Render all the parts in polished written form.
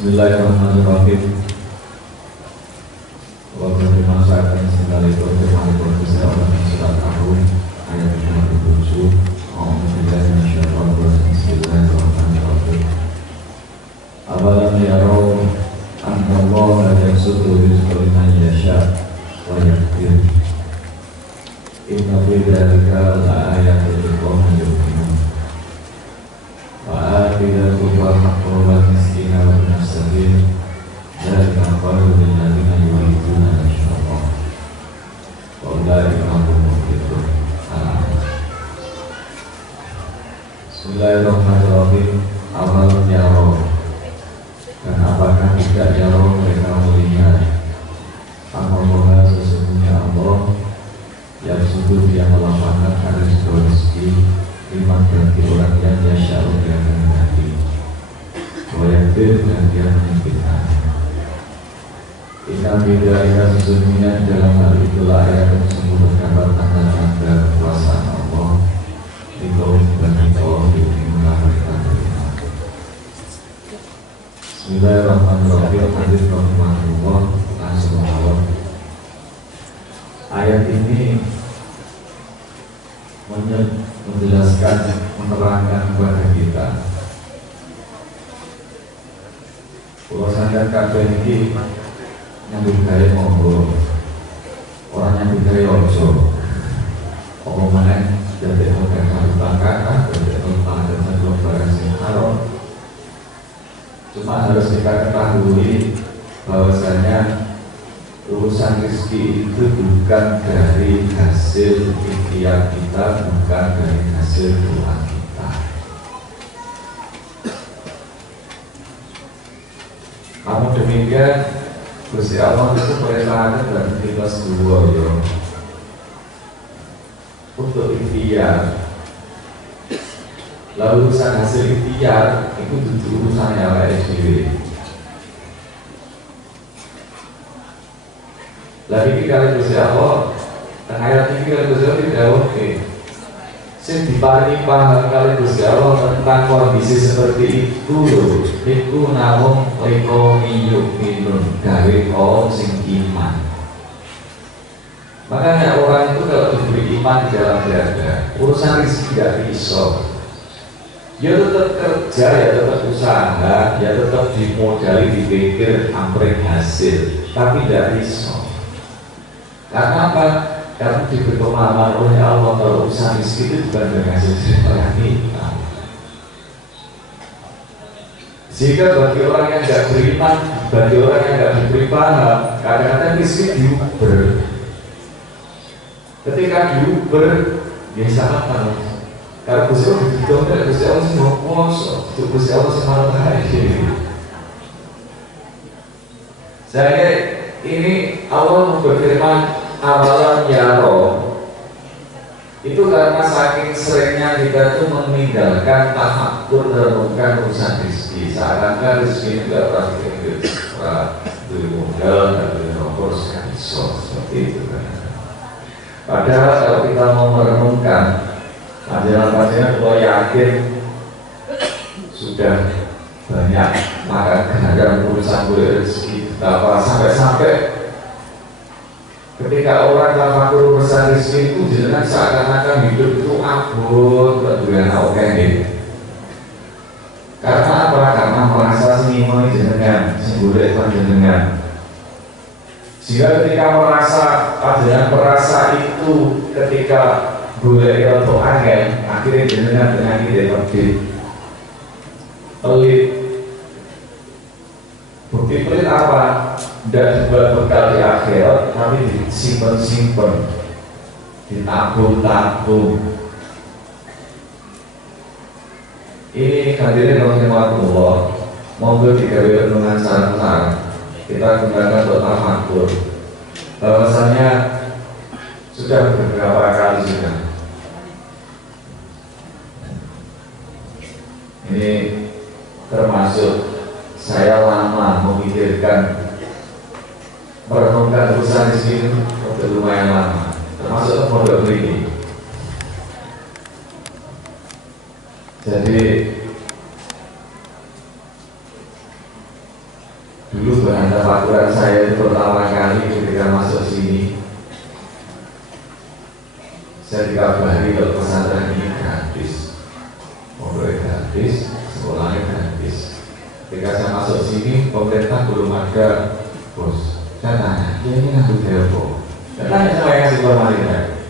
Bismillahirrahmanirrahim. Wa bermasakan sekali berterima kasih Allah surat Al-Rum ayat 57. Alhamdulillah insyaallah bismillahirrahmanirrahim. Awalam yarau anna Allah yabsutu rizqa liman yasha wa yaqdir. Inna fi dzalika laayatin liqaumin yuqinun. Wa atidatul haqqo wal miskina wa ibnas sabil dzalika qaulul ladzina yu'minuna insyaallah. Wa ulaika humul muhtadun. Bismillahirrahmanirrahim. Awalam yarau, dan apakah tidak yarau mereka melihat Allah sesungguhnya Allah yang sungguh dia melapangkan rezeki liman bagi orang yang yasha'u dia menghendaki wa yaqdir dan dia menginginkan. Inna bidaya sesungguhnya dalam hal itulah ayat yang sungguh terdapat tanda-tanda kekuasaan Allah di kaum bagi kaum yu'minuna mereka beriman. Bismillahirrahmanirrahim. Hadis rahimahullah langsung awal. Ayat ini menjelaskan, menerangkan kepada kita bahwasanya kabeh iki nyambut gawe monggo, orang nyambut gawe ojo. Apa meneh dadi hotel karo bangkakan, dadi hotel dan sebelum barang sing haram. Cuma harus kita ketahui bahwasanya urusan rezeki itu bukan dari hasil ikhtiar kita, bukan dari hasil doa kita. Namun demikian, Gusti Allah itu perintahnya dan kita semua ya untuk ikhtiar. Lalu urusan hasil ikhtiar itu urusan yang lain sendiri. Lagi kita Gusti Allah, dan ayat ini kita Gusti Allah tidak oke. Sing diparingi paham kali Gusti Allah tentang kondisi seperti itu loh. Iku namung ekonomi yu'minun, gawe kaum sing iman. Makanya orang itu kalau diberi iman di dalam dada, urusan rezeki tidak bisa. Ya tetap kerja, ya tetap usaha, ya tetap dimodali, dipikir amprih hasil, tapi tidak bisa. Karena apa? Karena diberi pemahaman oleh Allah kalau usaha rezeki itu bukan dari hasil orang kita. Sehingga bagi orang yang tidak beriman, bagi orang yang tidak diberi paham, kadang-kadang rezeki diuber. Ketika diuber, dia sangat tahu. Karena Gusti Allah didongkrak, Gusti Allah semua kuasa, Gusti Allah semua bahagia. Saya ini Allah berfirman awalan yaro, itu karena saking seringnya kita tuh meninggalkan tafakur merenungkan urusan rezeki. Seakan-akan rezeki itu tidak pernah dipikir, beli modal, beli nomor seperti itu kan. Padahal kalau kita mau merenungkan, panjenengan kalau yakin sudah banyak maka gagal urusan rezeki betapa sampai ketika orang tafakur urusan rezeki itu jenengan seakan-akan hidup itu abot dengan oke. Karena apa? Karena merasa senimo jenengan, singgure panjenengan. Sehingga ketika merasa itu ketika boleh untuk angin, akhirnya jenengan dengan ide pelit. Bukti pelit apa? Tidak dibuat bekal di akhirat, tapi disimpan, ditabung. Ini hadirin rahimahullah, monggo digawe renungan sareng-sareng. Kita gunakan untuk tafakur. Bahwasanya sudah beberapa kali sudah. Ini termasuk saya lama memikirkan merenungkan urusan di sini untuk lumayan lama, termasuk pondok ini. Jadi saya pertama kali ketika masuk sini, saya dikabari kalau pesantren ini gratis, pondoknya gratis, sekolahnya gratis. Ketika saya masuk sini, pemerintah belum ada bos. Saya tanya, ini nganggo delpo? Saya tanya sama yang ngasih formalin,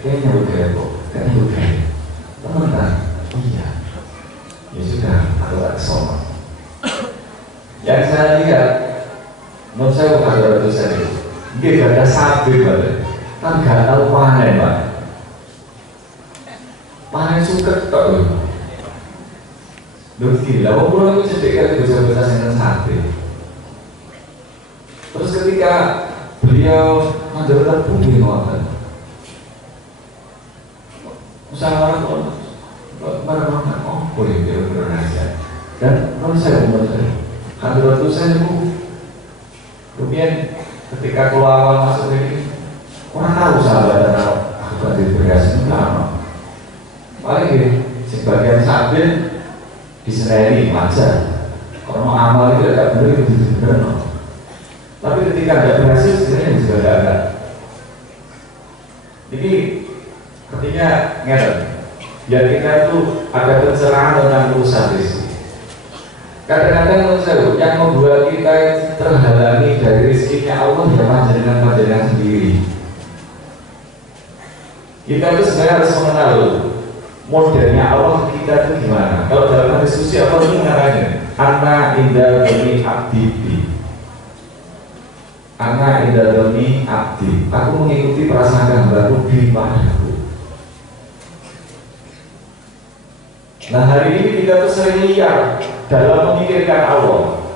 kayaknya nganggo delpo, kayaknya nganggo delpo. Teman-teman, iya. Ya sudah, aku tak kesana. Yang saya lihat, menurut saya bukan 200 itu. Dia ada sapi, kan gak tahu panen, Pak. Panen suket kok loh. Loh gila, wong itu sedek kali bisa-bisa seneng sapi. Terus ketika beliau mandor terbukti ngoten, usaha orang mana oh boleh dia berindonesia. Dan menurut saya kan 200 itu kemudian ketika keluar masuk ini orang tahu sahabat dan aku berarti berhasil enggak. Paling sebagian sabin diseneri wajar. Kalau mau amal itu tidak benar itu benar. Tapi ketika tidak berhasil sebenarnya juga tidak ada. Jadi ketika ngerti, ya kita itu ada pencerahan tentang urusan rezeki. Kadang-kadang yang membuat kita terhalangi dari rezekinya Allah ya panjenengan sendiri. Kita itu sebenarnya harus mengenal modelnya Allah kita itu gimana. Kalau dalam diskusi apa itu mengarahnya Anna indah doni abdi, Anna indah doni abdi, aku mengikuti perasaan hambaku di padaku. Nah hari ini kita tuh sering liar dalam memikirkan Allah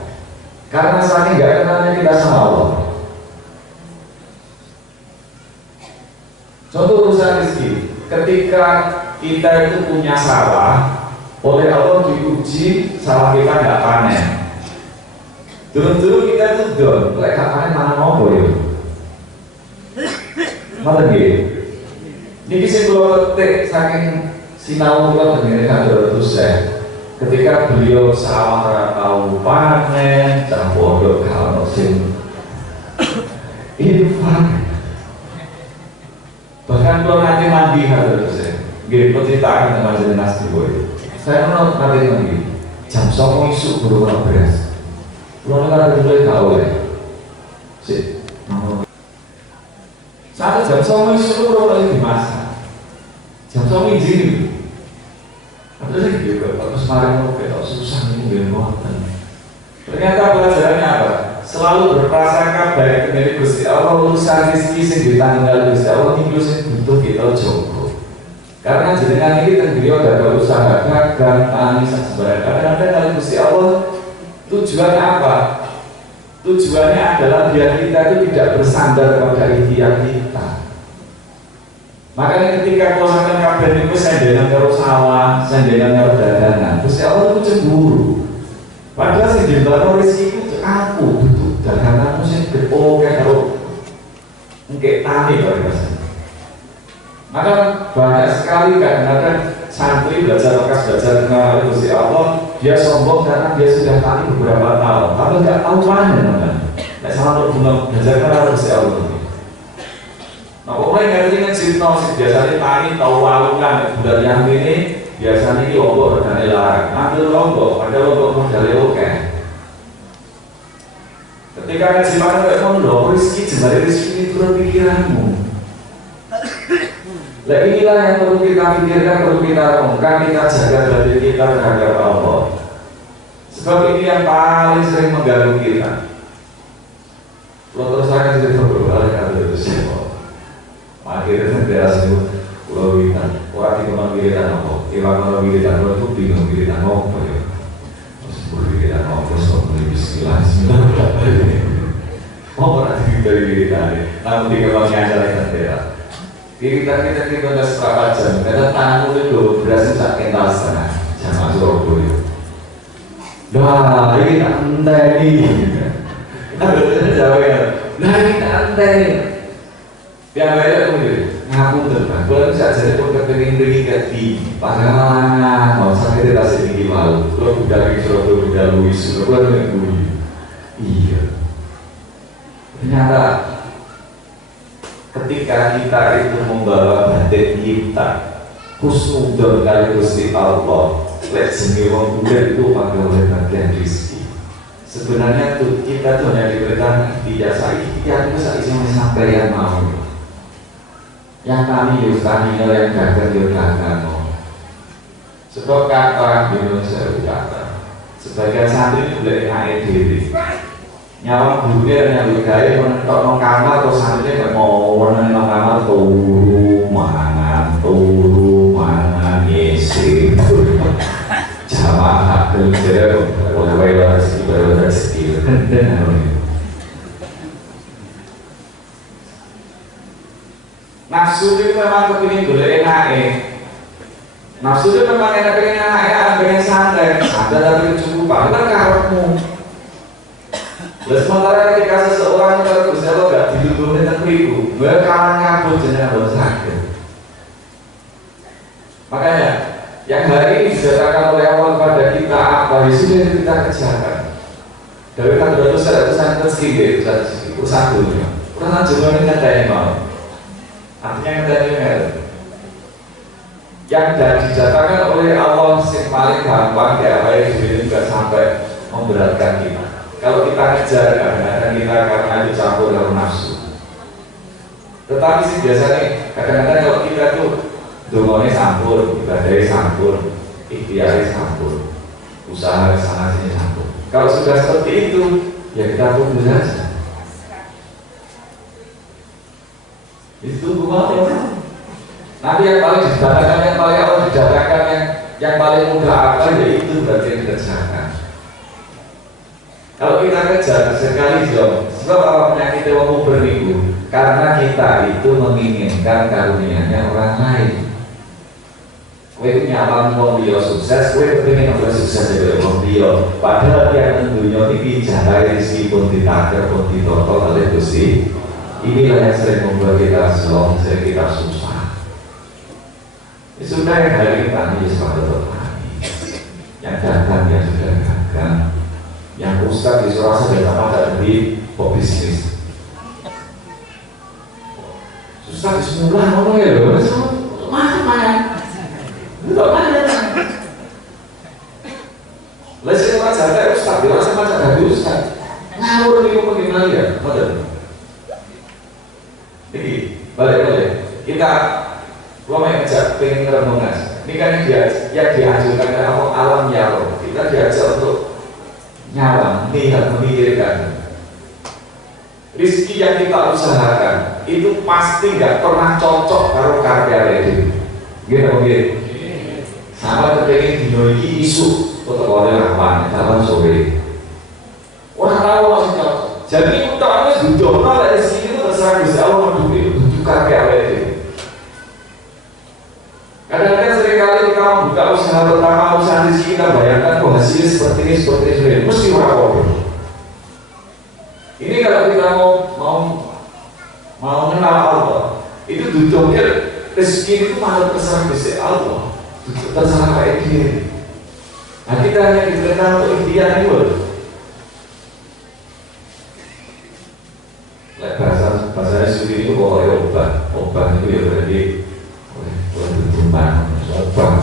karena saking gak kenalnya kita sama Allah. Contoh urusan rezeki, ketika kita itu punya sawah, oleh Allah diuji sawah kita gak panen. Dulu kita itu don, lek gak panen mana ngopo ya? Mana gitu? Ini bisa keluar ketik saking sinau kita dengan dosen. Ketika beliau sawah tahu panen, tak bodoh kalau musim ini panen. Bahkan kalau nanti mandi harus gini penceritakan teman jenis boy. Saya menurut nanti mandi jam 9 isu baru mau beres. Kalau ada mulai tahu ya, sih. Saat jam 9 isu baru mulai dimasak. Jam 9 izin. Terus juga, aku semarin mau kayak susah ini bermuatan. Ternyata pelajarannya apa? Selalu berprasangka baik dari Gusti Allah, urusan rezeki sing ditanggal Gusti Allah itu sing butuh kita coba. Karena jenengan ini beliau gagal usaha, gagal tani sebenarnya. Kadang-kadang kalau Gusti Allah tujuannya apa? Tujuannya adalah biar kita itu tidak bersandar pada ikhtiar kita. Makanya ketika kau sampai kabar itu saya dengan karo sawah, saya dengan karo dagangan, terus Allah itu cemburu. Padahal saya jembatan rezeki itu aku butuh daganganmu saya beroke karo mungkin tani bahasa. Maka banyak sekali kadang-kadang santri belajar kenal Gusti Allah, dia sombong karena dia sudah tani beberapa tahun, tapi nggak tahu mana namanya. Nggak sama belajar kenal Gusti Allah. Nah, pokoknya ngerti kan cerita biasanya tani tahu walungan bulan yang ini biasanya ini lombok dan larang. Ambil lombok, ada lombok modalnya oke. Ketika ngaji mana kayak mondok, rezeki jemari rezeki ini turun pikiranmu. Nah inilah yang perlu kita pikirkan, perlu kita renungkan, kita jaga diri kita terhadap Allah. Sebab ini yang paling sering mengganggu kita. Kalau terus saya cerita berbalik kalau itu semua. Akhirnya daerah sebut Pulau Wiritan, orang itu mau wiritan apa? Ilang mau wiritan, orang itu bingung wiritan apa ya? Sebut wiritan apa? Sebab beli bismillah, oh orang itu dari wiritan, namun di kepalanya acara yang daerah. Kita udah seberapa jam, karena tanganmu itu berhasil tak kental setengah jam masuk Surabaya. Dah, ini tak enteni. Kita betul-betul jawab ya. Nah ini tak enteni. Yang lainnya kemudian ngaku terbang. Kalau bisa jadi pun kepingin di Pangalangan, mau sampai di Tasik Tinggi Malu. Kalau udah di Surabaya, udah Luis, Surabaya dengan Budi. Iya. Ternyata ketika kita itu membawa batin kita husnudon kali Gusti Allah, lek jenenge wong kulit itu pakai oleh bagian rezeki. Sebenarnya tuh kita tuh hanya diberikan ikhtiar itu sampai yang mau. Yang kami yustani yang gagal gagal mau. Sebab kata Indonesia kata sebagian santri boleh naik diri. Nyawa bulir yang digawe menentok nang kamar terus santri gak mau nang kamar turu mangan isi jamaah kerja oleh rezeki nafsu itu memang kepingin boleh naik. Nafsu itu memang pengen naik, pengen santai tapi kecukupan kan karepmu. Sementara ketika seseorang terus kalau gak didukung dengan ribu, kawan kabut jenengan bosan sakit. Makanya yang hari ini disatakan oleh Allah pada kita apa sudah kita kerjakan. Dari kan 200 rezeki usaha dulu. Karena cuma dengan daya mau. Artinya kita yang dijatakan oleh Allah yang paling gampang ya baik juga sampai memberatkan kita. Kalau kita kejar kadang-kadang kita karena dicampur dalam nafsu. Tetapi sih biasanya kadang-kadang kalau kita tuh dongone campur, ibadahnya campur, ikhtiarnya campur, usaha sana sini campur. Kalau sudah seperti itu, ya kita tunggu saja. Ditunggu apa? Nanti yang paling didatangkan, yang paling awal didatangkan, yang paling mudah apa ya itu berarti yang dikerjakan. Kalau kita kejar sekali jauh, sebab apa penyakit wong berminggu? Karena kita itu menginginkan karunia-Nya orang lain. Kowe itu nyawang wong liya sukses, kowe kepengin orang sukses dari wong liya. Padahal yang dunya iki jarae rezeki pun ditaker pun ditoto oleh Gusti. Inilah yang sering membuat kita zong, sering kita susah. Sudah yang hari kita ini sepatu yang dagang yang sudah dagang. Yang ustaz di Surasa dan apa dari pebisnis susah semula ngomong ya loh mana lesnya macam ada ustaz dirasa macam ada ustaz ngawur nih ngomong gimana ya jadi balik kita gua mau ngajak pengen renungan ini kan yang dihasilkan oleh alam ya loh kita diajak untuk nyawa, memikirkan rezeki yang kita usahakan itu pasti nggak pernah cocok kalau karya itu gitu sama kepengen dino iki isu protokolnya apa dalam sore orang tahu masih cocok jadi utamanya duduk dari sini itu terserah Gusti Allah mendukung untuk karya itu kadang-kadang seringkali kita membuka usaha pertama usaha rezeki kita bayangkan hasilnya seperti ini mesti orang. Ini kalau kita mau kenal Allah itu duduknya rezeki itu malah terserah Gusti Allah terserah kayak gini. Nah kita hanya diperintah untuk ikhtiar itu bahasa suci itu pokoknya obat itu ya berarti bertumbuhan obat.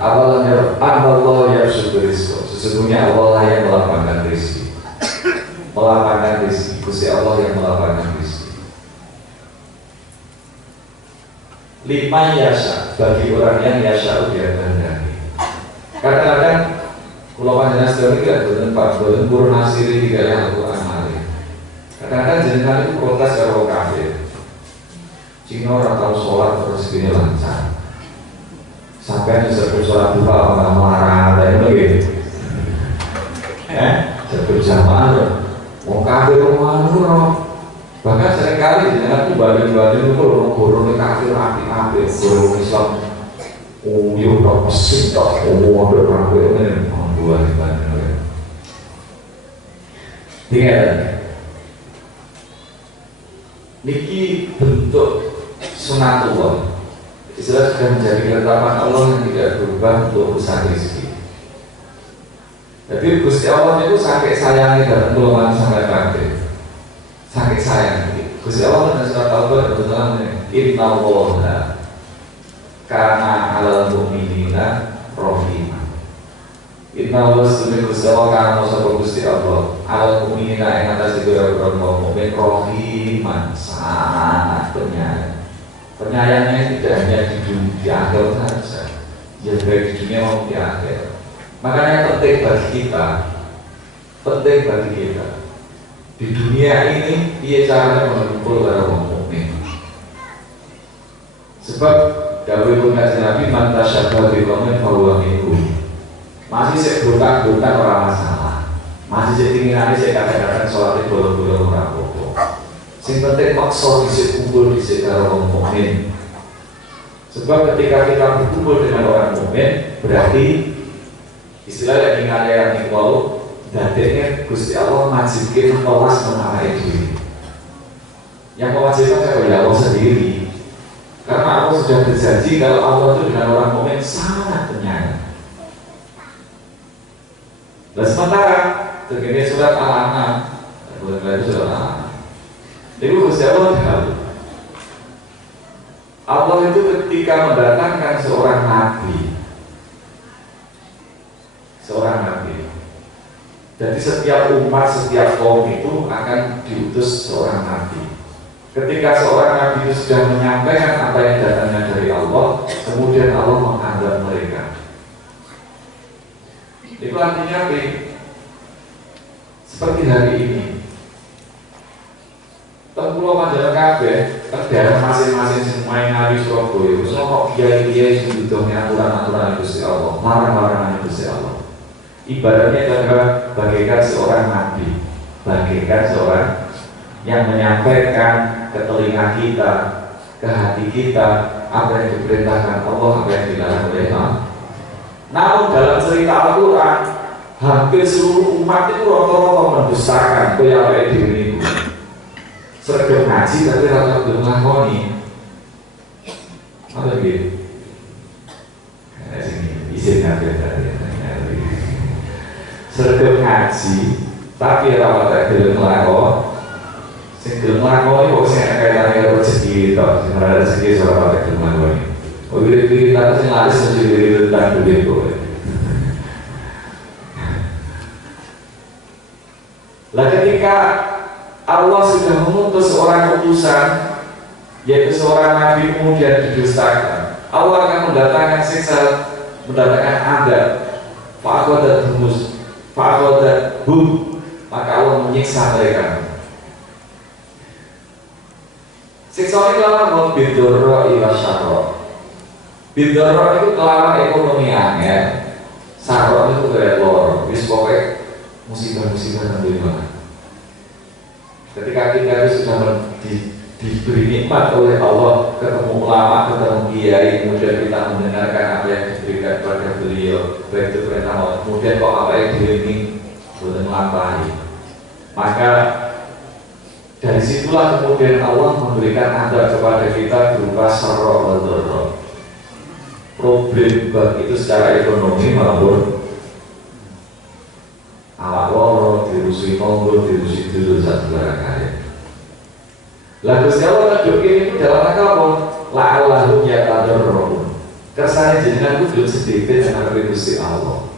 Awalnya Allah yang syukur rizko. Sesungguhnya Allah yang melapangkan rezeki. Melapangkan rezeki. Gusti Allah yang melapangkan rezeki. Lima yasha bagi orang yang yasha dia kehendaki. Kadang-kadang kalau panjenengan sedang tidak benar Pak, benar purun nasiri tiga yang Al-Quran malih. Kadang-kadang jenengan itu protes kalau kafir. Cina orang tahu sholat terus gini lancar. Sampai disebut sholat duha orang marah dan begitu. Sebut jamaah, mau kafir rumah bahkan seringkali jangan tuh badan-badan itu kalau gurung kafir api gurung Islam, yuk tak mesin tak, ada kafir ini, dua di badan. Tinggal, niki bentuk sunatullah. Istilah sudah menjadi ketetapan Allah yang tidak berubah untuk usaha rezeki. Jadi Gusti Allah itu saking sayangnya dalam golongan sampai kabeh. Saking sayang. Gusti Allah dan surat Al-Baqarah kebetulan Inna Allaha kana 'alal mu'minina rahimah. Inna Allah sebenarnya Gusti Allah kana sapa Gusti Allah 'alal mu'minina ing atas segala mukmin rahiman, sangat penyayang. Penyayangnya tidak hanya di dunia, di akhirat saja, ya baik di dunia maupun di akhirat. Makanya penting bagi kita di dunia ini dia caranya mengumpul para mukmin. Sebab dawuh pengajian Nabi man tasyabbaha biqaumin fahuwa minhum. Masih sik bukan orang masalah. Masih sik tinggalane sik kadang-kadang salate bolong-bolong ora apa-apa. Sing penting maksa dhisik kumpul dhisik karo wong mukmin. Sebab ketika kita berkumpul dengan orang mukmin berarti istilah yang ada yang mau dadeknya Gusti Allah majibkin kelas mengenai diri. Yang mewajibkan saya ya Allah sendiri. Karena Allah sudah berjanji kalau Allah itu dengan orang mukmin sangat penyayang. Dan sementara begini surat Al-An'am, surat Al-An'am. Itu Gusti Allah tahu. Allah itu ketika mendatangkan seorang nabi. Jadi setiap umat, setiap kaum itu akan diutus seorang nabi. Ketika seorang nabi itu sudah menyampaikan apa yang datangnya dari Allah, kemudian Allah menganggap mereka. Itu artinya apa? Seperti hari ini, Pulau Panjalan kabeh, daerah masing-masing semua yang hari Surabaya, semua kok kiai-kiai yang butuhnya aturan-aturan Gusti Allah, larang-larangan Gusti Allah. Ibaratnya adalah bagaikan seorang nabi, bagaikan seorang yang menyampaikan ke telinga kita, ke hati kita apa yang diperintahkan Allah, apa yang dilarang oleh Allah. Namun dalam cerita Al-Quran, hampir seluruh umat itu rata-rata mendustakan kaya diri ini. Sergap ngaji tapi rata-rata belum ngakoni. Apa gitu? Kayak sini, izin ngaji tadi. Sergap ngaji tapi rata-rata belum ngakoni. Sing gelem lakoni kok sing kaitane karo rezeki to, sing ora rezeki ora patek gelem lakoni. Oh diri tak sing laris mesti diri tak duwe kok. Lah ketika Allah sudah mengutus seorang utusan yaitu seorang nabi kemudian didustakan, Allah akan mendatangkan siksa, mendatangkan adab. Fa'aqadat hum, maka Allah menyiksa mereka. Siksa ini kelawan bidoro ila syarro. Bidoro itu kelawan ekonomi angin, syarro itu kayak lor. Wis pokoknya musibah-musibah yang dimana. Ketika kita itu sudah diberi nikmat oleh Allah, ketemu ulama, ketemu kiai, kemudian kita mendengarkan apa yang diberikan kepada beliau, baik itu perintah Allah, kemudian kok apa yang diiringi boleh melampaui, maka dari situlah kemudian Allah memberikan adab kepada kita berupa syarra wa dharra. Problem baik itu secara ekonomi maupun awak loro, dirusi monggo, dirusi dulu satu barang kaya. Lalu siapa tunjukin itu dalam rangka apa? La'allahu yatadarrun. Kersane jenengan itu belum sedikit dengan Gusti Allah.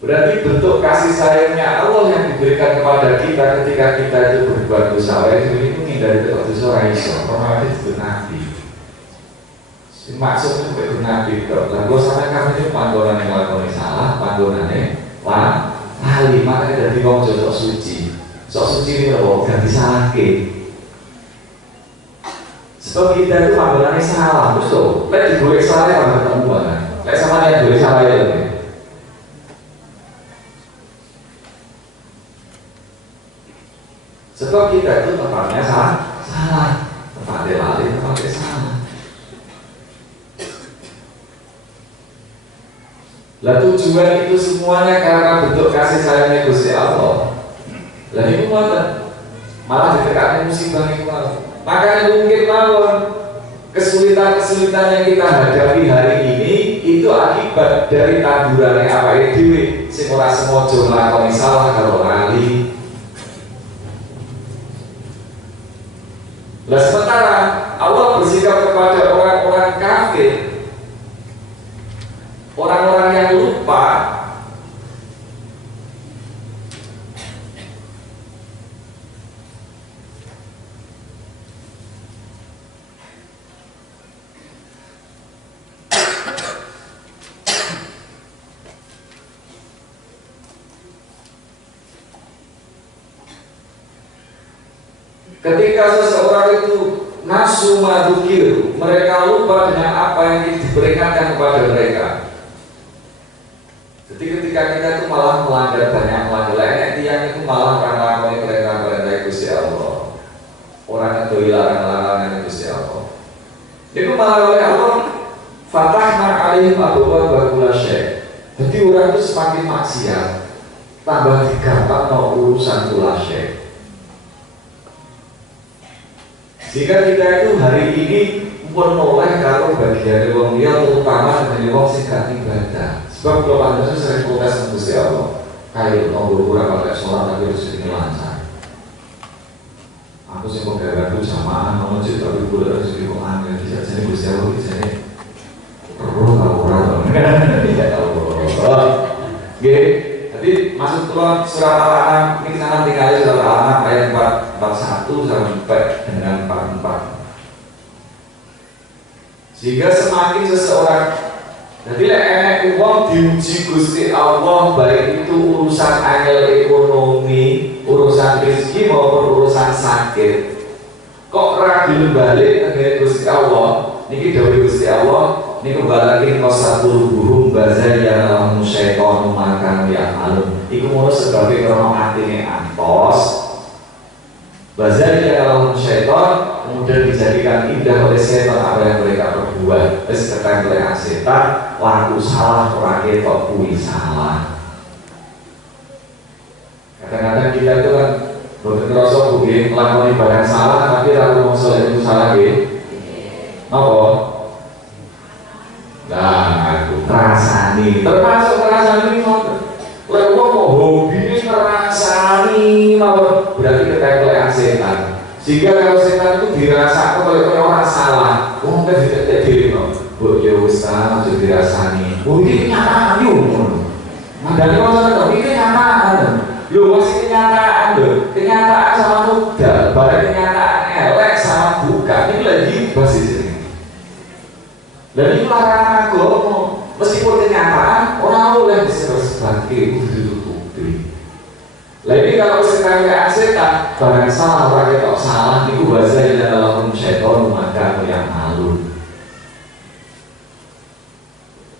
Berarti bentuk kasih sayangnya Allah yang diberikan kepada kita ketika kita itu berbuat dosa. Itu menghindari dosa orang Islam. Orang itu nabi. Maksudnya itu nabi. Lalu sampai kami itu panggonan yang lakoni salah, panggonannya lali. Makanya dari wong sok suci. Sok suci ini loh, ganti salah ke. Sebab kita itu panggonannya salah. Terus tuh, lek digoreng salah ya ketemu banget. Lek sama yang digoreng salah ya lebih. Sebab kita itu tempatnya salah, tempatnya lali, tempatnya salah. Lah tujuan itu semuanya karena bentuk kasih sayangnya Gusti Allah. Lah itu malah ditekankan musibah itu malah. Makanya mungkin mawon kesulitan-kesulitan yang kita hadapi hari ini itu akibat dari tandurannya apa itu sing ora sengaja nglakoni salah karo lali. Nah sementara Allah bersikap kepada orang-orang kafir, orang-orang yang lupa, ketika seseorang itu nafsu madukir, mereka lupa dengan apa yang diberikan kepada mereka. Jadi ketika kita itu malah melanggar banyak melanggar, yang itu malah karena perintah Gusti Allah. Orang itu larangan Gusti Allah. Itu malah oleh Allah fatahna alaihim abwaaba kulli syai'. Jadi orang itu semakin maksiat, tambah digampang no urusan kulli syai'. Jika kita itu hari ini pun oleh kalau bagian wong dia terutama dengan wong sing gak ibadah. Sebab kalau anda sering protes dengan Gusti Allah, kayak ngomong kurang pakai sholat tapi harus ini lancar. Aku sih kok gak tuh sama anak masjid tapi gue harus ini kok angin bisa jadi Gusti Allah bisa ini perlu tahu orang tidak tahu. Oke. Jadi masuk keluar surat Al-An'am ini sangat tinggal surat Al-An'am ayat 41 sampai dengan 44. Sehingga semakin seseorang jadi enek uang diuji Gusti Allah baik itu urusan angel ekonomi, urusan rezeki maupun urusan sakit. Kok ragu balik dengan Gusti Allah? Niki dawuh Gusti Allah ini kembali kosatul burung bazaya lahum syaitanu makan ya malum. Iku mau sebagai krono atine antos. Bazaya lahum syaitan kemudian dijadikan indah oleh setan apa yang mereka perbuat. Terus ketemu oleh setan, laku salah orang ketok kuwi salah. Kadang-kadang kita itu kan boten ngrasa mungkin melakukan ibadah salah tapi lalu mongso itu salah nggih. Napa? Nah, aku ngerasani, termasuk ngerasani ngoten. Lek wong kok hobine ngerasani mawon berarti ketetelan setan. Jika kalau setan itu dirasa kaya orang salah, wong kan tidak diri kok. Bu ya wis ta aja dirasani. Oh iki kenyataan yo ngono. Mandane wong kok iki kenyataan. Yo masih kenyataan lho. Kenyataan sama muda, barang kenyataan elek sama bukan ini lagi basis. Dan itu larangan agama, meskipun kenyataan orang boleh disebut sebagai ditutupi. Lainnya kalau sekali setan, barang salah orang yang tak salah itu bahasa yang dalam syaitan maka yang malu.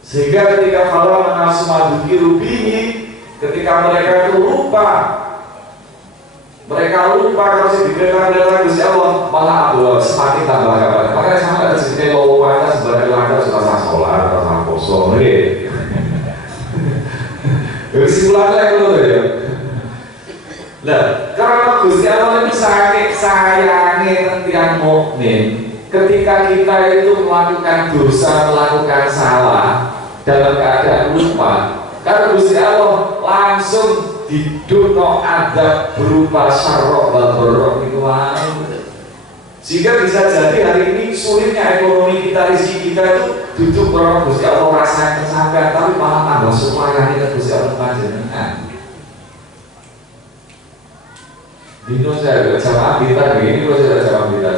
Sehingga ketika kalau menafsu maduki rubihi, ketika mereka itu lupa kalau diberikan Gusti Allah malah semakin tambah kabar. Makanya sama ada cerita lowongan sebagai lada sudah sholat atau poso, nih. Kesimpulannya itu ya. Nah, karena Gusti Allah itu sangat sayangnya yang mukmin. Ketika kita itu melakukan dosa, melakukan salah dalam keadaan lupa, karena Gusti Allah langsung didono adab berupa syarrok dan dorok itu sehingga bisa jadi hari ini sulitnya ekonomi kita, rezeki kita itu duduk orang Gusti Allah rasakan sampai tapi malah tambah supaya kita Gusti Allah panjenengan. Dino saya sama Bitar begini kalau saya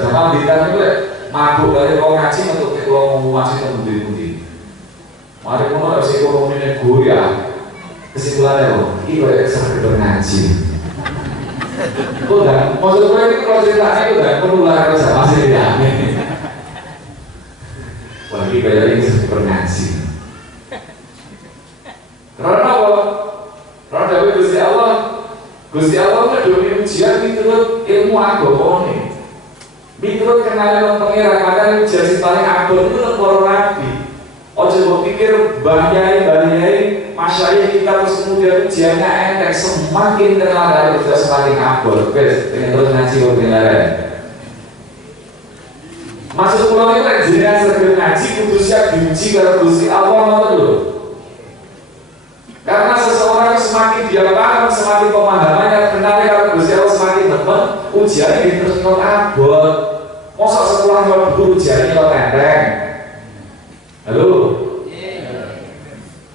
sama Bitar itu mabuk dari orang ngaji untuk kalau mau ngaji temundi-temundi. Mari mau harus ekonominya goyah. Kesimpulannya loh, ini kayak sekedar ngaji. Udah, maksud gue ini kalau ceritanya udah perlu lah sama sih ya. Wah, ini kayak ini sekedar ngaji. Karena apa? Karena dari Gusti Allah ngedoni ujian miturut ilmu agama nih. Miturut kenalan pengira, maka ujian paling abot itu para nabi. Ojo pikir bahayai masyarakat kita terus kemudian ujiannya enteng, semakin kenal dari kita semakin abot. Guys, dengan terus ngaji benar. Maksud pulau itu jenengan sekedar ngaji kudu siap diuji karo Gusti Allah ngoten lho. Karena seseorang semakin dia paham, semakin pemahamannya kenal karo Gusti Allah semakin temen, ujiannya terus kok abot. Mosok sekolah kok guru ujiannya kok enteng. Halo.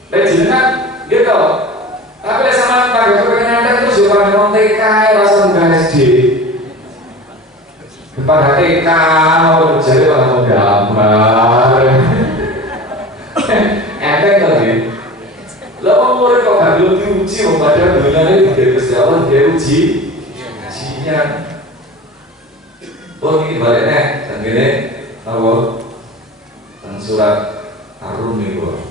Jenengan gitu. Tapi sama kagak kepengen enteng terus yo kan TK rasa bukan SD. Pada TK mau jadi malah mau gambar. Enteng tadi. Lo murid kok gak belum diuji, padahal dunia ini Gusti Allah dia ujian. Oh ini baliknya, dan gini, tahu? Dan surat Ar-Rum itu.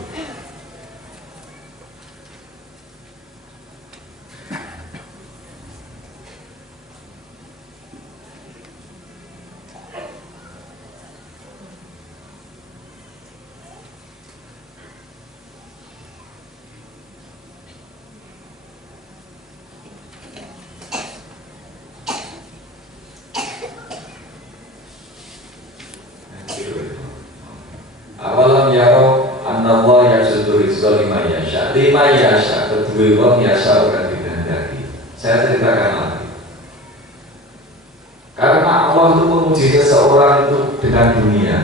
Awalam yaro annallaha yasudu rizqa liman yasha. Liman yasha, kedua wong yasha orang dikehendaki. Saya ceritakan lagi. Karena Allah itu memuji seseorang itu dengan dunia.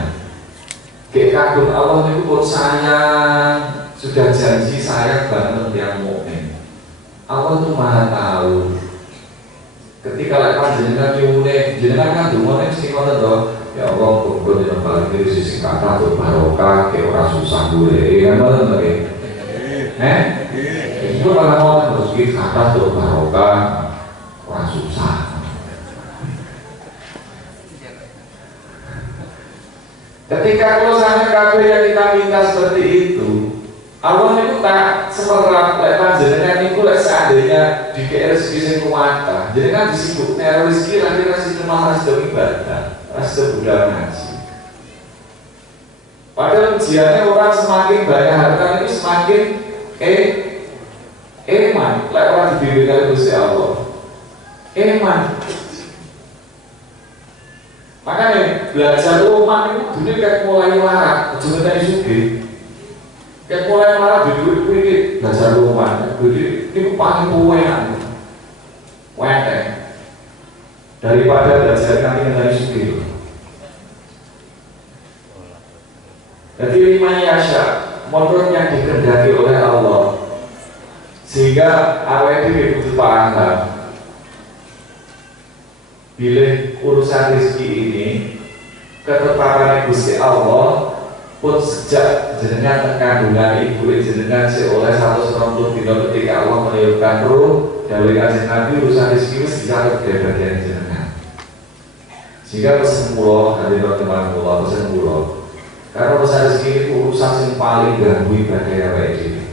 Kekagum Allah itu pun sayang, sudah janji sayang banget yang mukmin. Allah itu maha tahu. Ketika lek panjenengan nyuwune, jenengan kan dungane mesti ngoten to. Ya Allah, kumpul di tempat ini sisi kata tuh barokah, kayak orang susah gue, kan bener nggak? Itu malah mau terus sisi kata tuh barokah, orang susah. Ketika kalau sampai kabeh yang kita minta seperti itu, Allah itu tak semerap, lepas jenengan itu seandainya di rezeki sing kuwata, jenengan disibuk nero rezeki lagi rezeki malah sedang ibadah. Rasa budal ngaji. Padahal ujiannya orang semakin banyak harta itu semakin eman. Lek orang dibimbing oleh Gusti Allah. Eman. Makanya belajar umat itu dunia kayak mulai marah, sebenarnya sugih. Kayak mulai marah di duit ini belajar umat. Jadi ini paling enak. Wenteng. Daripada belajar kami dari sugih. Jadi lima yasha, menurut yang dikehendaki oleh Allah, sehingga awet itu butuh paham. Bila urusan rezeki ini ketetapan Gusti Allah pun sejak jenengan kandungan ibu jenengan oleh 190 dina ketika Allah meniupkan roh dari kanjeng Nabi urusan rezeki itu dicatat dari bagian jenengan. Sehingga pesan kula dari teman kula pesan kula. Karena urusan rezeki itu urusan yang paling ganggu ibadah yang baik ini.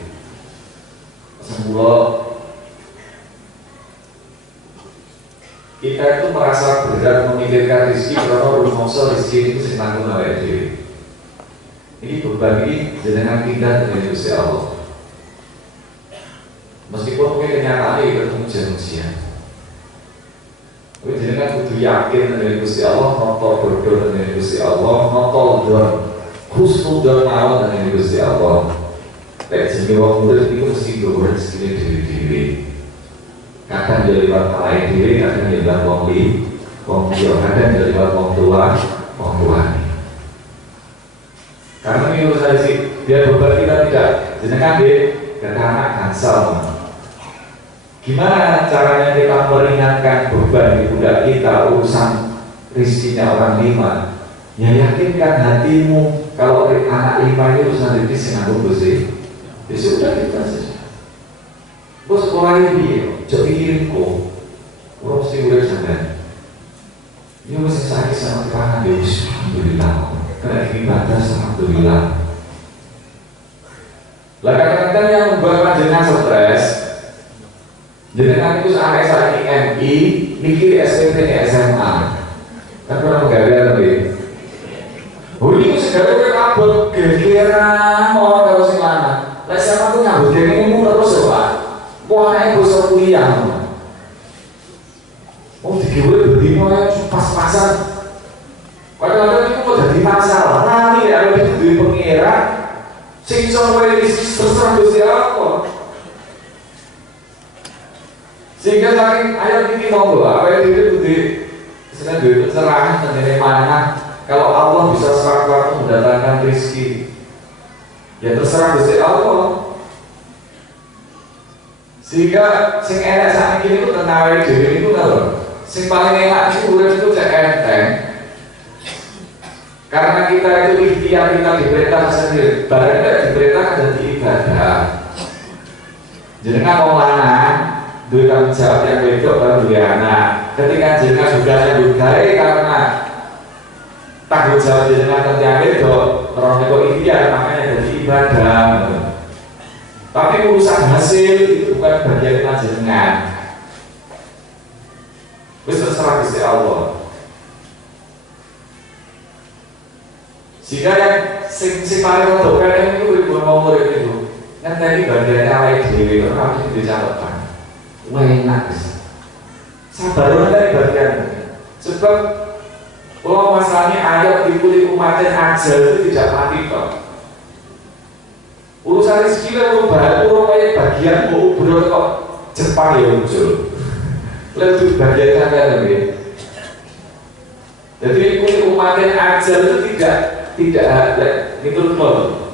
Semula kita itu merasa berat memikirkan rezeki karena rumongso rezeki itu senang baik ini. Ini beban ini jenengan pindah dari Gusti Allah. Meskipun mungkin kenyataan ini ketemu manusia. Tapi jenengan kudu yakin dari Gusti Allah, noto berdoa dari Gusti Allah, noto doa. Khusnudon mawon dengan Gusti Allah. Lek jenenge wong murid iku mesti nggawa rezekine dhewe-dhewe. Kadang yo liwat awake dhewe, kadang yo liwat wong liya, kadang yo liwat wong tuane. Karena ini urusan rezeki, biar beban kita tidak jenengan deh, dan anak gansal. Gimana caranya kita meringankan beban di pundak kita urusan rezekinya orang lima? Ya yakinkan hatimu. Kalau anak lima itu urusan rezeki sing aku Gusti. Ya sudah kita saja. Bos sekolah ini, jadi pikirin kok. Orang mesti udah sampai. Ini masih sakit sama Tuhan. Ya alhamdulillah. Karena ibadah alhamdulillah. Lah kadang-kadang yang membuat panjenengan stres, jenengan itu saat MI, mikir SMP SMA. Kan orang gagal lebih. Ini segala kabel gegeran mau kalau sing lanang. Lah sama tuh nyambut dene terus ya, Pak. Wah, nek bosok kuliah. Oh, digawe bendino pas-pasan. Kadang-kadang iku mau jadi masalah. Nanti ada duwe pengiran sing iso terserah Gusti Allah. Sehingga saking ayat ini monggo apa itu duwe sedang duwe pencerahan mengenai mana kalau Allah bisa sewaktu-waktu mendatangkan rezeki. Ya terserah Gusti Allah. Sehingga sing enak saat ini itu tenawi dhewe itu lho. Sing paling enak itu urip itu cek enteng. Karena kita itu ikhtiar kita diperintah sendiri. Barang tidak diperintah jadi ibadah. Jenengan wong lanang duwe tanggung jawab yang wedok baru duwe anak. Ketika jenengan tugasnya dugae karena tanggung jawab jenengan tentang wedok, terus kok ikhtiar makanya jadi ibadah. Tapi urusan hasil itu bukan bagian jenengan. Wis terserah Gusti Allah. Jika yang sing paling untuk kalian itu ibu nomor itu, nanti bagiannya awake dhewe ora harus dicatatkan. Wah enak guys. Sabar dari bagian. Sebab kalau masalahnya ayat di kulit umatnya aja itu tidak mati kok. Urusan rezeki itu baru kayak bagian mau bro kok Jepang ya muncul. Lebih bagian kalian lebih. Jadi kulit umatnya aja itu tidak ada itu loh.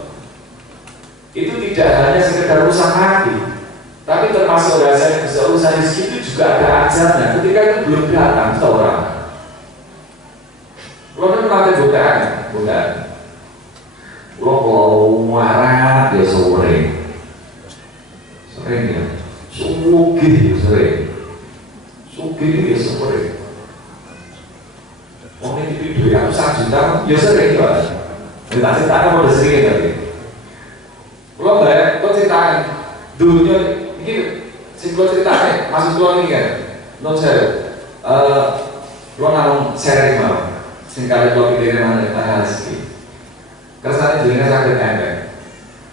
Itu tidak hanya sekedar urusan mati, tapi termasuk rasanya bisa urusan rezeki itu juga ada ajalnya. Ketika itu belum datang seorang. Kalau kan mati bukan. Kalau marah dia sering ya, sugih dia sering. Orang ini duit aku 1 juta, ya sering ya. Kita ceritakan udah sering tadi. Kalau bayar, kau ceritakan dulunya ini, si kau ceritakan masuk keluar ini kan, non saya, lo nang sharing malah, singkali kau pikirin mana tentang rezeki. Kesannya jadinya sakit endek.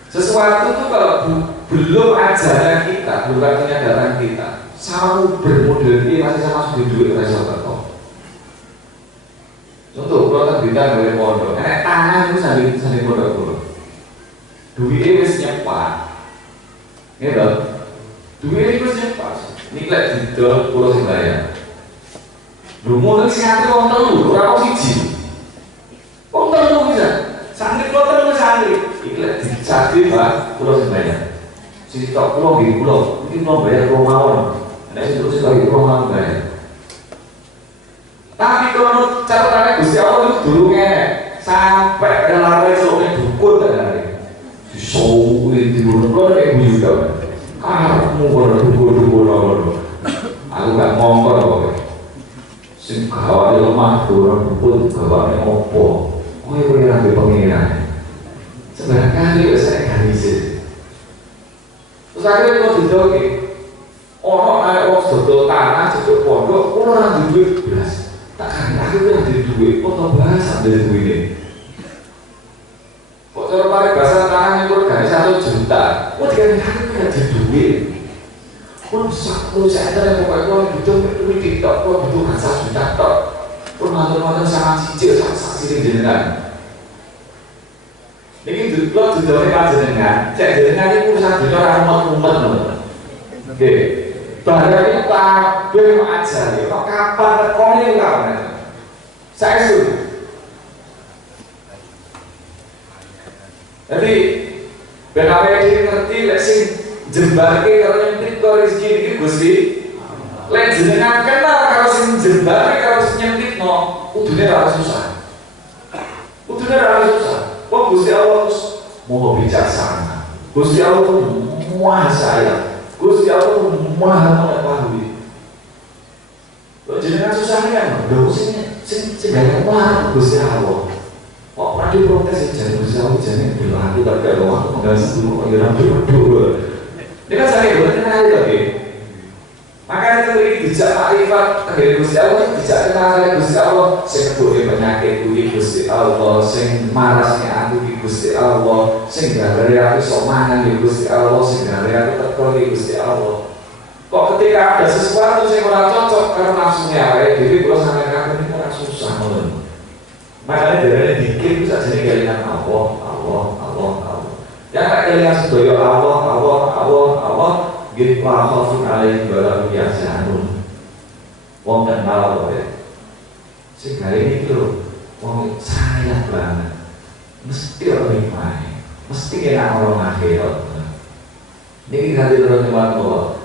Sesuatu itu kalau belum ajaran kita, belum artinya datang kita, sama bermodel ini masih sama sudah duit result atau. Contoh, kalau tak bintang dari pondok, karena tangan itu sambil pondok dulu. Duitnya wis nyepat, gitu. Duitnya wis nyepat. Ini kelak didol pulau Singaya. Dulu mulai santri orang telu, orang siji. Orang telu bisa. Santri pulau telu santri. Ini kelak dicari pak pulau Singaya. Sisi tok pulau gini pulau, mungkin pulau bayar pulau mawon. Nah itu terus lagi pulau mawon bayar. Tapi kalau catatannya Gusti Allah itu dulu ngene sampai kelare soalnya dukun dari disowin di bulan kayak bunyi juga. Kamu kalau dukun aku gak ngomong kok. Sing gawane lemah turun dukun gawane opo? Kowe nanti pengiran. Sebenarnya kali saya garis. Terus akhirnya kok didoki. Ono ae wong dodol tanah cedok pondok ora duwe belas. Tak aku yang jadi duit, kok tau bahasa dari duit ini. Kok cara paling bahasa tangan itu reganya 1 juta. Kok dikatakan aku yang jadi duit. Kok saya ada yang pokoknya kok butuh duit TikTok, kok butuh bahasa 1 juta tok. Kok nonton sama cicil, sama saksi jenengan. Ini lo judulnya pak jenengan, cek jenengan ini urusan dunia orang umat loh. Oke. Bahaya itu kabel aja, kok kapan tekoni kapan? Saya setuju. Jadi, BKP ini ngerti, lesing jembake kalau nyempit kok rezeki ini Gusti. Lek jenengan kenal kalau sing jembake kalau sing nyempit no, udune ora susah. Udune ora susah. Kok Gusti Allah mau bijaksana. Gusti Allah Maha Sayang. Gusti Allah Maha mengetahui. Lo jenengan susah kan? Lho sing gak Maha Gusti Allah. Kok pernah diprotes ya Gusti Allah jane berlaku tak kaya aku menggas dulu kok ora dulu. Ini kan saya bukan kenal lagi. Makanya itu ini dijak makrifat dari Gusti Allah, dijak kenal dari Gusti Allah. Sing kebuke penyakit kuwi Gusti Allah, sing marasnya aku di Gusti Allah, sing gare aku sok mangan di Gusti Allah, sing gare aku teko di Gusti Allah. Kok ketika ada sesuatu sing ora cocok karo nafsunya awake dhewe kula sampeyan ini ora susah ngono. Makanya dari dikir itu saja kelingan Allah, Allah, Allah, Allah. Yang tak kelingan sedaya Allah, Allah, Allah, Allah. Gitu lahafun alaih balam yahzanun. Wong kenal oleh. Sehingga ini itu, wong sayang banget. Mesti orang iman, mesti kena orang akhirat. Ini kita tidak teman Allah.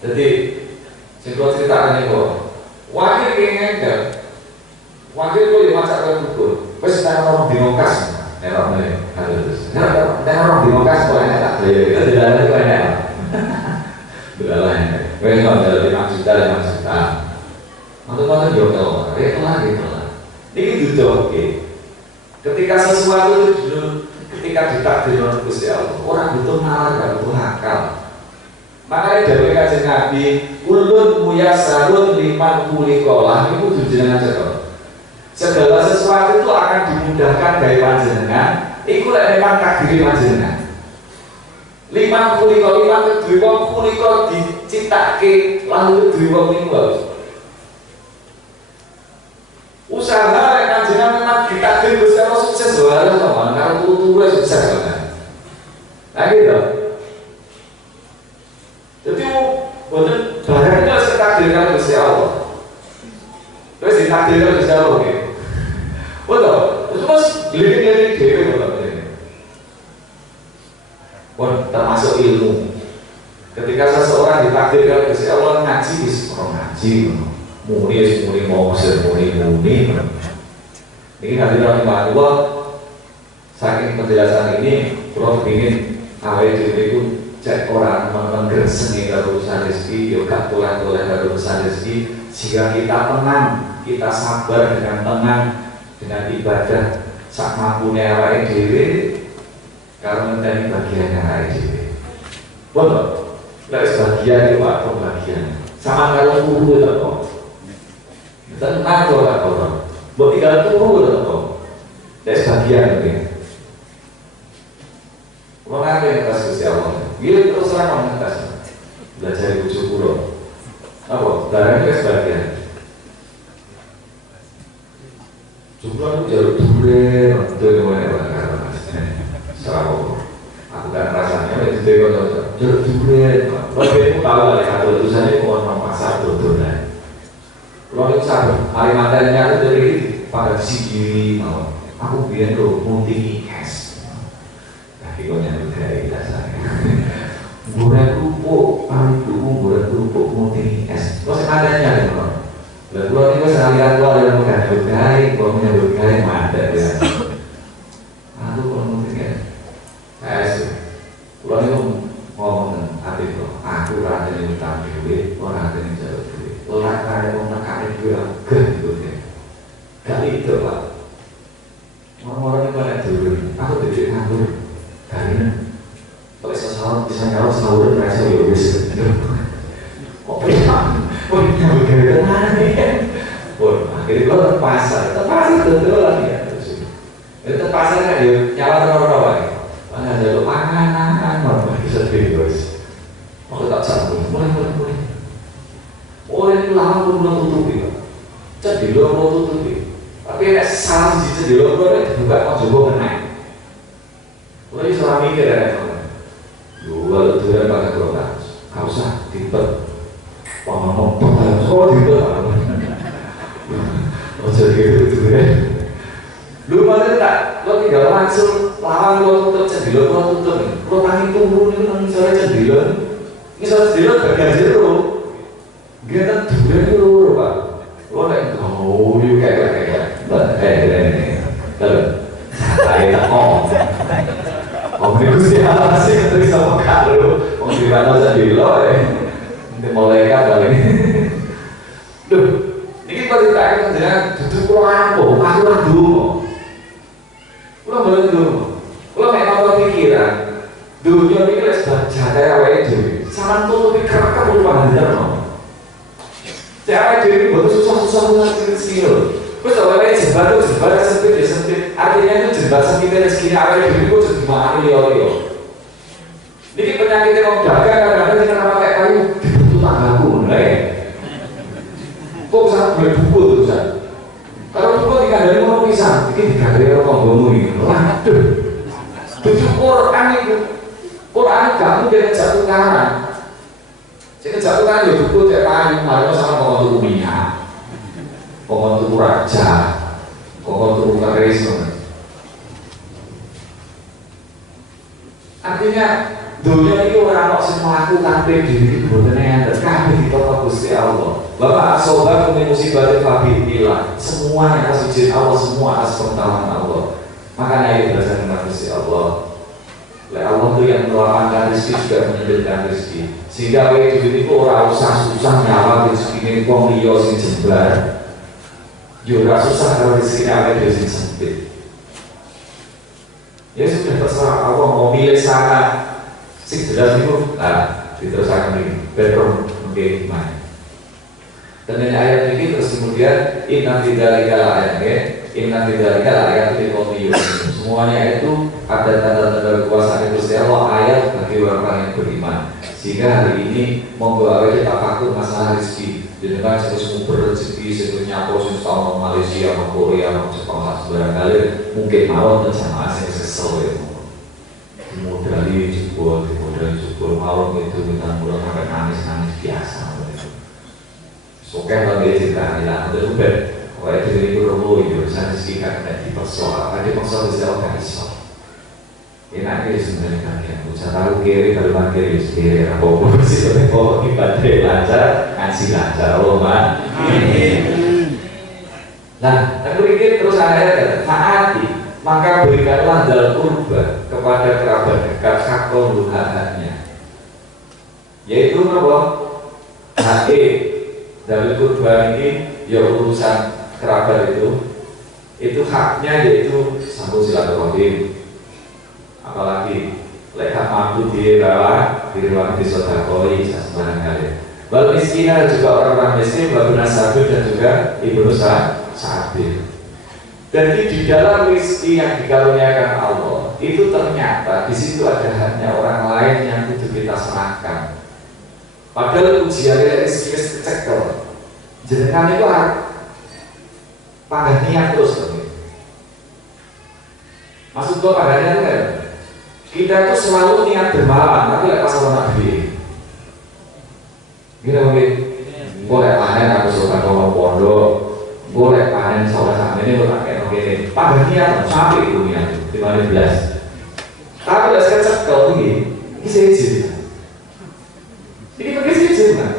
Jadi, saya ceritakan ini kok. Wakil kengeng kan, wakil itu dimasak buku. Wes kita orang dimokas, nerok nih, harus. Nerok orang dimokas kok enak tak? Kita tidak ada kok enak. Berapa enak? Wes nggak ada 5 juta, 5 juta. Mantu-mantu jodoh, itu lah gitu lah. Ini duduk, oke. Ketika sesuatu itu ketika ditakdirkan Gusti Allah, orang butuh nalar, gak butuh akal. Makanya dari kajian Nabi, ulun muyasarun liman kulikolah itu tujuan aja. Segala sesuatu itu akan dimudahkan dari panjenengan. Iku memang takdir panjenengan. Liman kuliko, liman kedua kuliko diciptake lalu kedua minggu. Usaha yang panjenengan memang ditakdir Gusti Allah sukses banget, teman. Kalau turu sukses banget. Nah gitu. Jadi bukan barang itu harus ditakdirkan Gusti Allah. Terus ditakdirkan Gusti Allah gitu. Betul. Terus lirik-lirik dewe betul ini. Termasuk ilmu. Ketika seseorang ditakdirkan Gusti Allah ngaji bis orang ngaji, muni mau muni. Ini hadirin Allah, saking penjelasan ini, kalau ingin awal itu cek orang menggreseni urusan rezeki, yoga tulen urusan rezeki. Jika kita tenang, kita sabar dengan tenang, dengan ibadah sak mampunya awake dhewe, karena menjadi bagiannya awake dhewe. Betul. Lek sebagian itu apa bagian? Sama kalau turu itu kok. Tenang kok orang. Buat tinggal turu itu kok. Lek sebagian ini. Mengaku yang kasih Gusti Allah. Gila terus terang mengentas. Belajar bujuk pulau. Apa? Barangnya sebagian. Jumlah itu jalur dure, itu yang mana barang serau. Aku kan rasanya itu jalur dure. Kalau itu tahu lah satu tulisannya mau nomor satu tuh kan. Kalau itu satu, hari matanya itu dari pada sigi mau. Aku biar tuh multi es. Ikonya budaya dasarnya. Bulan kerupuk, paling dulu bulan kerupuk multi es. Kok sekadanya kan? Lalu kalau ini sekalian keluar dari mudah budaya, kalau punya budaya ada ya. Aku kalau multi es, kalau ini ngomong apa itu? Aku rada yang utang duit, orang rada yang jauh duit. Orang kaya orang kaya duit, gak gitu ya. Gak itu pak. Orang-orang yang pada dulu, aku tidak nganggur. Karena kalau seseorang bisa nyawa sahur merasa yowis kok punya begitu aneh akhirnya gue terpasar betul lagi ya itu terpasar kan dia nyawa terlalu mana ada lo panganan mana bisa bebas aku tak sanggup mulai itu lama pun belum tutupi jadi lo belum tutupi tapi ada salah di lo dibuka mau coba kena. Lo ini seorang mikir ya teman. Dua tujuan pakai produk. Gak usah tipe. Ngomong pertanyaan. Oh tipe. Oh jadi gitu ya. Lu mana tak? Lo tinggal langsung lawan lo tutup jadi lo tutup. Lo tangi tunggu ini kan misalnya jadi lo. Misalnya jadi lo bagian jadi lo. Dia kan durian itu pak. Lo kayak oh you kayak. Saya tak ngomong. Komunikasi apa sih ketemu sama kalau mau gimana saja di lo mulai kali ini. Duh, ini kalau ditanya dengan duduk pulang aku lah dulu. Pulang boleh dulu. Pulang memang pikiran. Dunia ini sudah jaga awalnya dulu. Sama tuh pikir kamu panjang no. Cara diri butuh susah kecil. Terus awalnya jembatan sempit. Artinya itu jembatan sempit rezekinya awalnya diri itu jadi mahal yo. Ini penyakitnya mau dagang kadang-kadang kita pakai kayu dibutuh tanggaku, kok bisa boleh buku tuh Kalau buku dikandani mau pisah, Ustaz, ini digagari orang tonggomu ini. Waduh, itu Quran itu. Quran gak mungkin ngejak tukaran. Jadi ngejak tukaran ya buku cek payu, malah sama pokok tuku minyak, pokok tuku raja, pokok tuku keris. Artinya dunia itu orang kok semua aku tanpa diri boten enten kabeh ditata Gusti Allah. Bapak asoba kuwi musibah fabi bila semuanya atas izin Allah, semua atas pengetahuan Allah. Makanya ayo belajar dengan Gusti Allah. Oleh Allah itu yang melapangkan rezeki juga menyediakan rezeki. Sehingga wae duit itu ora usah susah nyawang rezeki ning wong liya sing jembar. Yo ora susah kalau rezeki awake dhewe sing sempit. Ya sudah terserah Allah mau milih sana sing jelas itu, nah diterusakan ini bedroom mungkin main. Dan ini ayat ini terus kemudian inna fidzalika ayatnya, inna fidzalika ayat itu semuanya itu ada tanda-tanda kekuasaan Gusti Allah, ayat bagi orang yang beriman. Sehingga hari ini monggo awake tafakur masalah rezeki. Jenengan sing berrezeki sing nyapo sing tau Malaysia, Korea, Jepang sembarang kali mungkin mawon dan sama sing kesel ya. Dimodali jebol mawon itu minta mulai sampai nangis biasa. Oke, kalau dia cerita hilang ada ubed, kalau itu jadi guru itu bisa disikat dan dipersoal, ada persoal di dalam iso. Enak dia sebenarnya kan ya, bisa tahu kiri kalau kiri kiri, apa sih tapi kalau ibadah lancar, ngasih lancar, Allah mah. Nah, yang berikut terus ayat taati, maka berikanlah dalam kurban kepada kerabat dekat hakul haknya, yaitu apa? Hake dari kurban ini ya urusan kerabat itu haknya yaitu sambung silaturahim, apalagi lekat mampu dibawa diriwang disodakoi sembarang kali. Wal miskina juga orang-orang miskin, wal nasabi dan juga ibnu sabil. Jadi di dalam rezeki yang dikaruniakan Allah itu ternyata di situ ada haknya orang lain yang itu kita serahkan. Padahal ujiannya rezeki kecekel. Jenengan itu pada niat terus maksud gua pada niat itu kan kita itu selalu niat dermawan, tapi lek pas orang gede gini mungkin boleh panen aku suka ngomong pondok, boleh panen saudara ini boleh pakai begini pada niat sampai itu niat 15 tapi udah kecekel ini saya ini begitu izin kan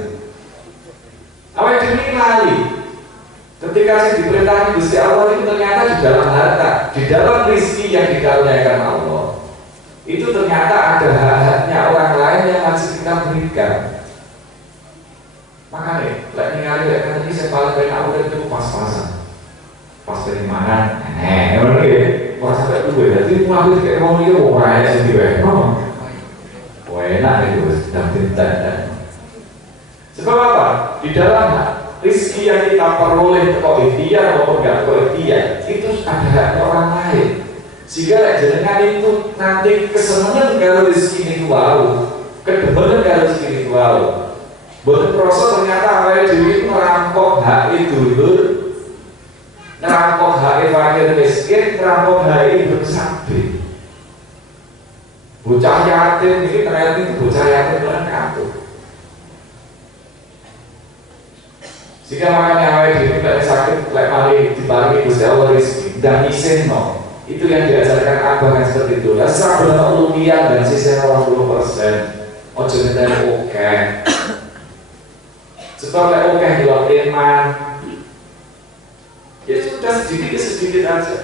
awal demi lali ketika saya diperintahkan Gusti Allah itu ternyata di dalam harta, di dalam rezeki yang dikaruniakan Allah itu ternyata ada hak-haknya orang lain yang masih kita berikan. Makanya lek ningali lek kan iki saya paling pengen aku itu pas-pasan pas dari mana ngono iki ora sampai duwe dadi mulai kayak wong liya ora ya sing diwe enak itu sedang tindak. Sebab apa? Di dalam rezeki yang kita peroleh kok ikhtiar maupun gak kok ikhtiar itu ada haknya orang lain. Sehingga jenengan itu nanti kesenangan kalau rezeki itu wow, kedepanan kalau rezeki itu wow. Buat proses ternyata awalnya diri itu merampok hak itu merampok hak fakir miskin, merampok hak ibu sabit. Bocah yatim ini ternyata itu bocah yatim dengan kampung. Jika makanya awal diri tidak sakit, lek mali dibarengi Gusti Allah rezeki dan isin no, itu yang diajarkan abah kan seperti itu. Dan setelah ululian dan sisa 80%, ojo ngeteni oke. Sebab lek oke jual iman, ya sudah sedikit aja.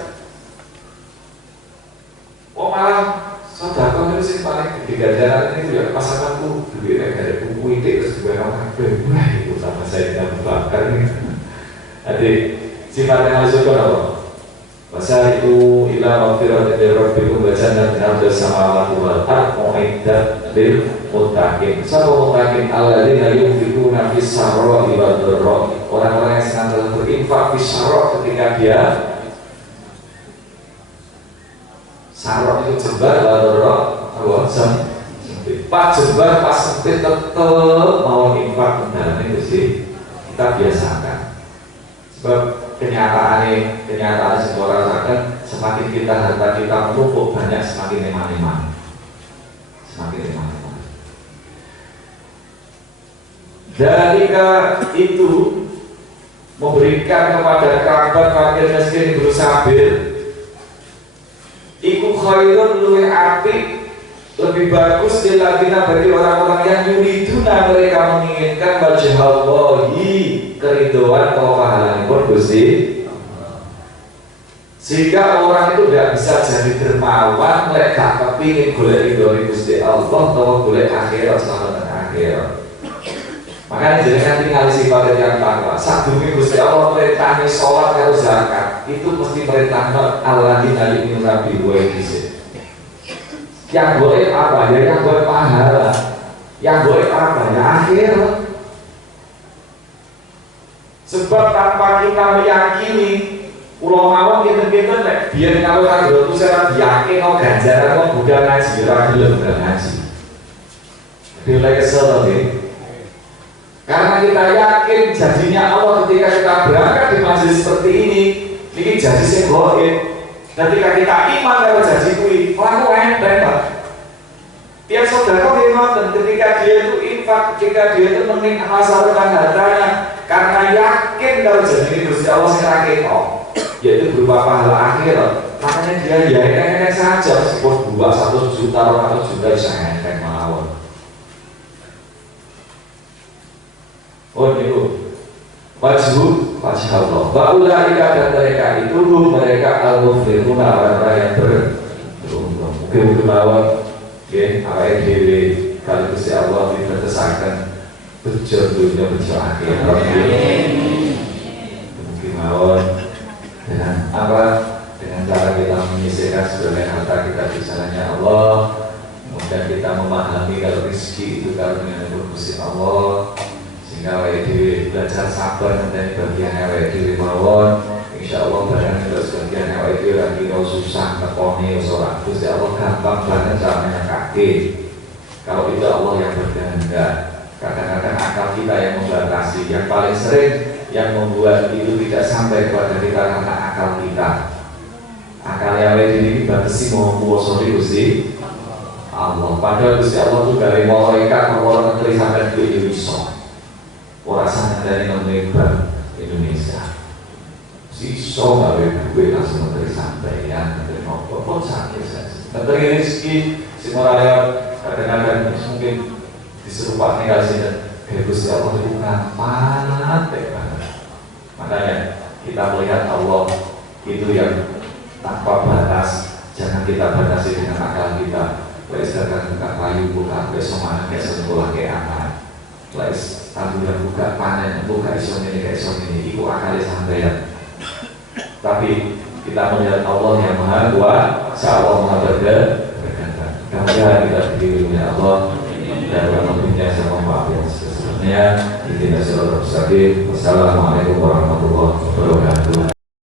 Oh malah sedekah itu sih paling gede ganjaran itu ya pasanganku duit dari buku itu terus juga orang wah itu sama saya tidak bakar nih. Jadi sifatnya harus apa? Masa itu ilah waktu dari Rabbikum baca dan arda samawati wal ard mu'iddat lil muttaqin. Siapa muttaqin alladzina yunfiquna fis sarra'i wad dharra'i. Orang-orang yang senantiasa berinfak fis sarra' ketika dia sarok itu jebar wadorok awal sempit pas jebar pas sempit tetap mau infak dalam itu sih kita biasakan sebab kenyataan sebuah rasakan semakin kita harta kita menumpuk banyak semakin eman-eman. Dalika itu memberikan kepada kerabat fakir miskin bersabar iku khairun luwih apik lebih bagus dilakukan bagi orang-orang yang yuriduna mereka menginginkan wajah Allahi keridhaan atau pahala pun Gusti, sehingga orang itu tidak bisa jadi dermawan mereka kepingin golek ridho Gusti Allah atau golek akhirat selamat akhirat. Makanya jangan tinggal sifat yang takwa. Sadurunge Gusti Allah perintahnya sholat karo zakat itu mesti perintahnya alladzina yu'minuna bil ghaibi. Yang boleh apa ya? Yang boleh pahala. Yang boleh apa ya? Akhirat. Sebab tanpa kita meyakini ulama kita nek biar kalau kan dulu saya yakin kok ganjaran kok bukan ngaji ora gelem ngaji. Bila kesel nih. Karena kita yakin janjinya Allah ketika kita berangkat di masjid seperti ini janji sing gaib. Ketika kita iman kalau janji kuwi, laku enteng Pak. Tiap saudara dan ketika dia itu infak, ketika dia itu menghasilkan hartanya karena yakin kalau janji ini Gusti Allah sing ra ketok, yaitu berupa pahala akhirat. Makanya dia ya enteng saja meskipun 100 juta, 200 juta bisa enteng mawon. Oh itu wajah Allah. Ba'ulaika dan mereka itu mereka al-muflihuna orang-orang yang beruntung. Mungkin lawan ya, awake dhewe kalau Gusti Allah ditetesaken bejo dunya bejo akhirat. Mungkin lawan dengan apa? Dengan cara kita menyisihkan sebagian harta kita di jalannya Allah. Kemudian kita memahami kalau rezeki itu karunia dari Gusti Allah. Sehingga awake dhewe belajar sabar dan bagian awake dhewe mawon. Insyaallah barang terus bagian awake dhewe lagi susah nekone ora. Gusti Allah gampang banget caranya kaki. Kalau itu Allah yang berkehendak. Kadang-kadang akal kita yang membatasi. Yang paling sering yang membuat itu tidak sampai kepada kita karena akal kita. Akal yang awake dhewe dibatasi mau kuwasani Gusti Allah. Padahal Gusti Allah itu dari malaikat orang negeri sampai ke Indonesia. Orang dari Indonesia siso gawe duwe langsung dari sampeyan dari nopo pun sakit dari rezeki si moralnya kadang-kadang mungkin diserupakan tinggal sini Gusti Allah itu ngamat banget. Makanya kita melihat Allah itu yang tanpa batas, jangan kita batasi dengan akal kita. Misalkan buka kayu, buka besoman, kayak sekolah kayak anak. Tanduran buka panen, buka iso ini, itu akalnya sampeyan. Tapi kita melihat Allah yang Maha Kuasa, Allah Maha berkehendak. Semoga kita diberi oleh Allah dan bermanfaatnya sama maaf yang sesungguhnya. Wassalamualaikum warahmatullahi wabarakatuh.